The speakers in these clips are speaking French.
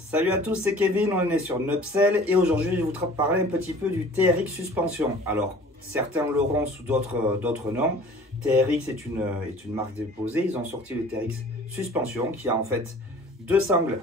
Salut à tous, c'est Kevin, on est sur Nupcel et aujourd'hui je vais vous parler un petit peu du TRX suspension. Alors certains l'auront sous d'autres noms. TRX est une marque déposée, ils ont sorti le TRX suspension qui a en fait deux sangles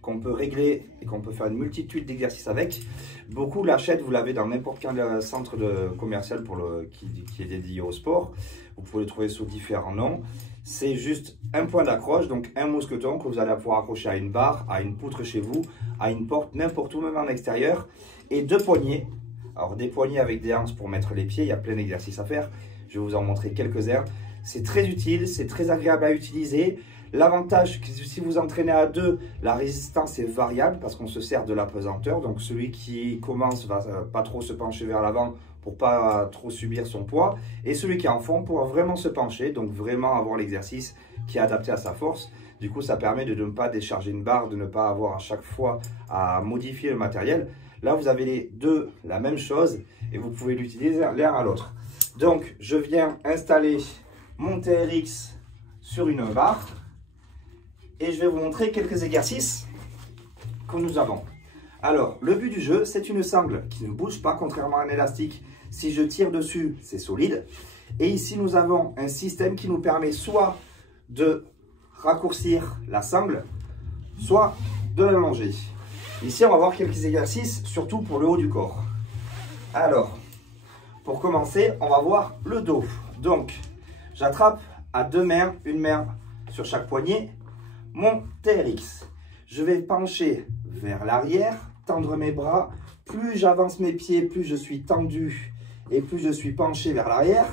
qu'on peut régler et qu'on peut faire une multitude d'exercices avec. Beaucoup l'achètent, vous l'avez dans n'importe quel centre commercial qui est dédié au sport. Vous pouvez le trouver sous différents noms. C'est juste un point d'accroche, donc un mousqueton que vous allez pouvoir accrocher à une barre, à une poutre chez vous, à une porte, n'importe où, même en extérieur. Et deux poignées. Alors des poignées avec des anses pour mettre les pieds, il y a plein d'exercices à faire. Je vais vous en montrer quelques-uns. C'est très utile, c'est très agréable à utiliser. L'avantage, si vous entraînez à deux, la résistance est variable parce qu'on se sert de la pesanteur. Donc celui qui commence va pas trop se pencher vers l'avant pour pas trop subir son poids. Et celui qui est en fond pourra vraiment se pencher, donc vraiment avoir l'exercice qui est adapté à sa force. Du coup, ça permet de ne pas décharger une barre, de ne pas avoir à chaque fois à modifier le matériel. Là, vous avez les deux la même chose et vous pouvez l'utiliser l'un à l'autre. Donc, je viens installer mon TRX sur une barre. Et je vais vous montrer quelques exercices que nous avons. Alors, le but du jeu, c'est une sangle qui ne bouge pas, contrairement à un élastique. Si je tire dessus, c'est solide. Et ici, nous avons un système qui nous permet soit de raccourcir la sangle, soit de l'allonger. Ici, on va voir quelques exercices, surtout pour le haut du corps. Alors, pour commencer, on va voir le dos. Donc, j'attrape à deux mains, une main sur chaque poignet, mon TRX. Je vais pencher vers l'arrière, tendre mes bras. Plus j'avance mes pieds, plus je suis tendu et plus je suis penché vers l'arrière.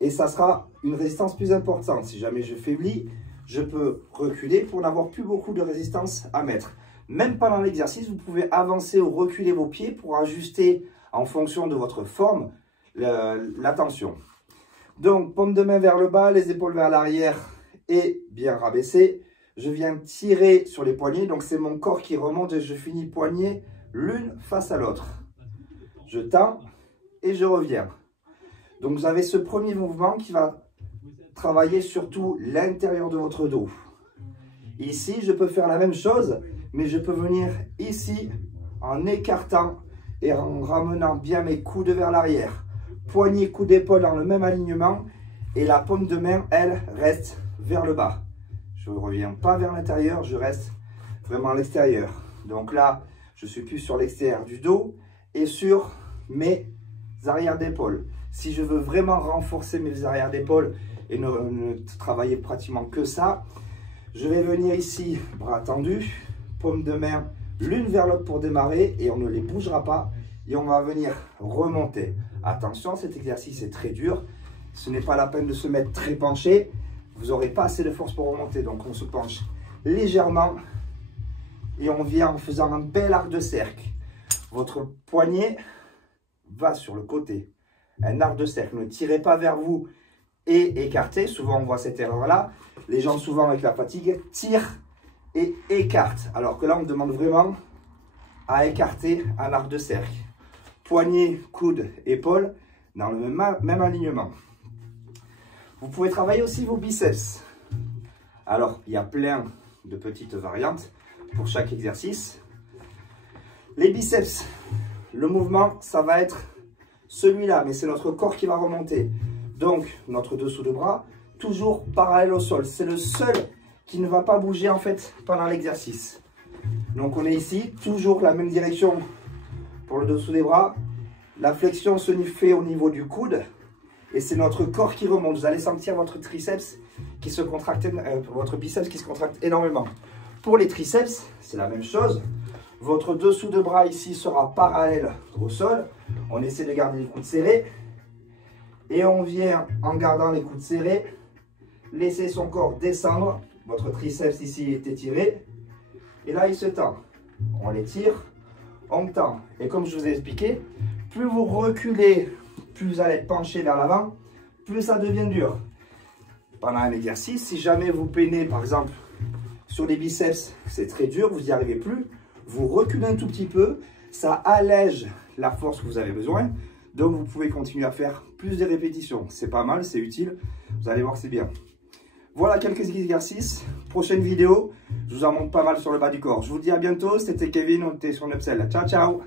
Et ça sera une résistance plus importante. Si jamais je faiblis, je peux reculer pour n'avoir plus beaucoup de résistance à mettre. Même pendant l'exercice, vous pouvez avancer ou reculer vos pieds pour ajuster en fonction de votre forme la tension. Donc, paume de main vers le bas, les épaules vers l'arrière et bien rabaissées. Je viens tirer sur les poignets, donc c'est mon corps qui remonte et je finis poignets l'une face à l'autre. Je tends et je reviens. Donc vous avez ce premier mouvement qui va travailler surtout l'intérieur de votre dos. Ici, je peux faire la même chose, mais je peux venir ici en écartant et en ramenant bien mes coudes vers l'arrière. Poignets, coude d'épaule dans le même alignement et la paume de main, elle, reste vers le bas. Je ne reviens pas vers l'intérieur, je reste vraiment à l'extérieur. Donc là, je suis plus sur l'extérieur du dos et sur mes arrières d'épaule. Si je veux vraiment renforcer mes arrières d'épaule et ne travailler pratiquement que ça, je vais venir ici, bras tendus, paume de main l'une vers l'autre pour démarrer et on ne les bougera pas et on va venir remonter. Attention, cet exercice est très dur. Ce n'est pas la peine de se mettre très penché. Vous n'aurez pas assez de force pour remonter, donc on se penche légèrement et on vient en faisant un bel arc de cercle. Votre poignet va sur le côté, un arc de cercle. Ne tirez pas vers vous et écartez. Souvent, on voit cette erreur-là. Les gens, souvent, avec la fatigue, tirent et écartent. Alors que là, on demande vraiment à écarter un arc de cercle. Poignet, coude, épaule, dans le même alignement. Vous pouvez travailler aussi vos biceps. Alors, il y a plein de petites variantes pour chaque exercice. Les biceps, le mouvement, ça va être celui-là, mais c'est notre corps qui va remonter. Donc, notre dessous de bras, toujours parallèle au sol. C'est le seul qui ne va pas bouger en fait pendant l'exercice. Donc, on est ici, toujours la même direction pour le dessous des bras. La flexion se fait au niveau du coude. Et c'est notre corps qui remonte. Vous allez sentir votre triceps qui se contracte, votre biceps qui se contracte énormément. Pour les triceps, c'est la même chose. Votre dessous de bras ici sera parallèle au sol. On essaie de garder les coudes serrés. Et on vient, en gardant les coudes serrés, laisser son corps descendre. Votre triceps ici est étiré. Et là, il se tend. On l'étire, on tend. Et comme je vous ai expliqué, plus vous reculez, plus vous allez être penché vers l'avant, plus ça devient dur. Pendant un exercice, si jamais vous peinez, par exemple, sur les biceps, c'est très dur, vous n'y arrivez plus, vous reculez un tout petit peu, ça allège la force que vous avez besoin, donc vous pouvez continuer à faire plus de répétitions. C'est pas mal, c'est utile, vous allez voir que c'est bien. Voilà quelques exercices. Prochaine vidéo, Je vous en montre pas mal sur le bas du corps. Je vous dis à bientôt. C'était Kevin, on était sur Nupsel. Ciao, ciao.